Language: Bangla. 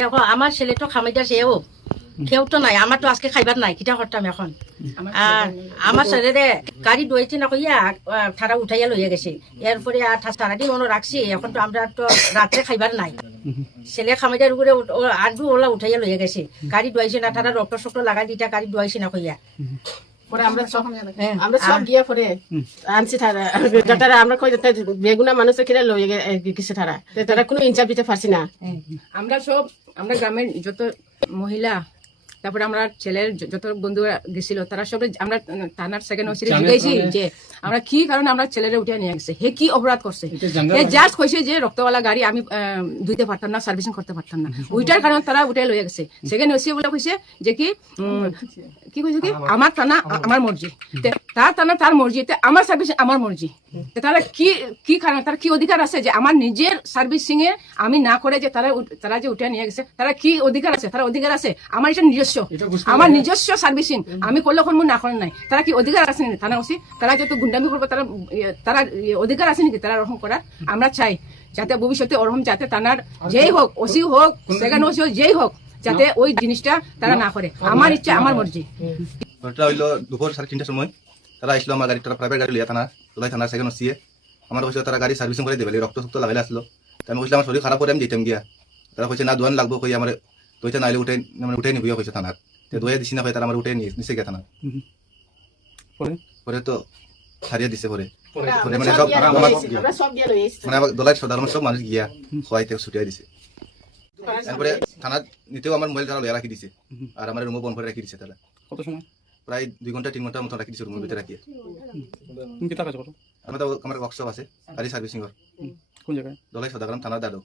দেখো আমার ছেলে তো খামাইটা সেও কেউ তো নাই, আমার তো আজকে খাইবার নাই, কিটা করতাম এখন। আর আমার ছেলেরে গাড়ি ডুয়েছে না কইয়া তারা উঠাইয়া লইয়া গেছে। এরপরে আর সারাদিন মনে রাখছি, এখন তো আমরা তো রাত্রে খাইবার নাই। ছেলে খামাইটার উপরে আডু ওলা উঠাইয়া লইয়া গেছে, গাড়ি ডুয়াইছে না, তারা রক্ত শক্ত লাগাই দিটা গাড়ি ডুয়াইছে না কইয়া। পরে আমরা সব গিয়ে পরে আনছি তারা তারা আমরা কই বেগুনা মানুষের কিনা লই গেছে তারা কোনো ইনসাফ দিতে পারছি না। আমরা গ্রামের যত মহিলা, তারপরে আমরা ছেলের যত বন্ধুরা গেছিল, তারা সব আমরা থানার সেকেন্ড ওসিরে জিজ্ঞাসি যে আমরা কি কারণে আমরা ছেলেরা উঠে নিয়ে গেছে, হে কি অপরাধ করছে। জাস্ট কইছে যে রক্তওয়ালা গাড়ি আমি ধুইতে পারতাম না, সার্ভিসিং করতে পারতাম না, ওইটার কারণে তারা উঠে লইয়া গেছে। সেকেন্ড ওসি বলে কইছে যে কি কইছে কি আমার থানা আমার মর্জি, তার থানা তার মর্জিতে, আমার সার্ভিসিং আমার মর্জি। তারা কি কারণে, তার কি অধিকার আছে যে আমার নিজের সার্ভিসিং এ আমি না করে যে তারা যে উঠে নিয়ে গেছে, তারা কি অধিকার আছে? তারা অধিকার আছে আমার এটা নিজস্ব, আমার নিজস্ব সার্ভিসিং আমি করলে এখন না করেন নাই, তারা কি অধিকার আছে নাকি? থানা ওসি তারা যত গুন্ডামি করবো, তারা অধিকার আছে নাকি তারা ওরকম করার? আমরা চাই যাতে ভবিষ্যতে ওরকম যাতে থানার যেই হোক, ওসি হোক, সেকেন্ড ওসি হোক, যেই হোক, যাতে ওই জিনিসটা তারা না করে। আমার ইচ্ছা আমার মর্জি। ওটা হইলো দুপুর 3:30টার সময় তারা আসলো আমার গাড়ি, প্রাইভেট গাড়ি লিয়া থানা তোলাই থানা সেকেন্ড ওসিয়ে আমার কইছে তারা গাড়ি সার্ভিসিং করে দেবে, রক্ত শক্ত লাগাইলে আসলো। আমি কইছিলাম আমার শরীর খারাপ করে আমি যেতাম গিয়া, তারা কইছে না দোয়ান লাগবো, কই আমার তৈতে নাইলে উঠে নিবি কইছে থানার, দোয়া দিছি না, তারা আমার উঠে নিছে গিয়া থানা। পরে তো ছাড়িয়ে দিছে। পরে মানে সব মানে আমার দলাই সাধারণ সব মানুষ গিয়া খোয়াইতে ছুটিয়ে দিছে। তারপরে থানার নিতেও আমার মোবাইল তারা লয়া রাখি দিছে, আর আমার রুমও বন্ধ করে রাখি দিছে। তারা কত সময়? প্রায় 2 ঘন্টা 3 ঘন্টার মতো রাখি দিছে রুমের ভিতরে রাখিয়ে। তুমি কি কাজ করো? আমার তো আমার ওয়ার্কশপ আছে গাড়ি সার্ভিসিং এর। কোন জায়গায়? দলাই সদাগ্রাম থানার দাদু।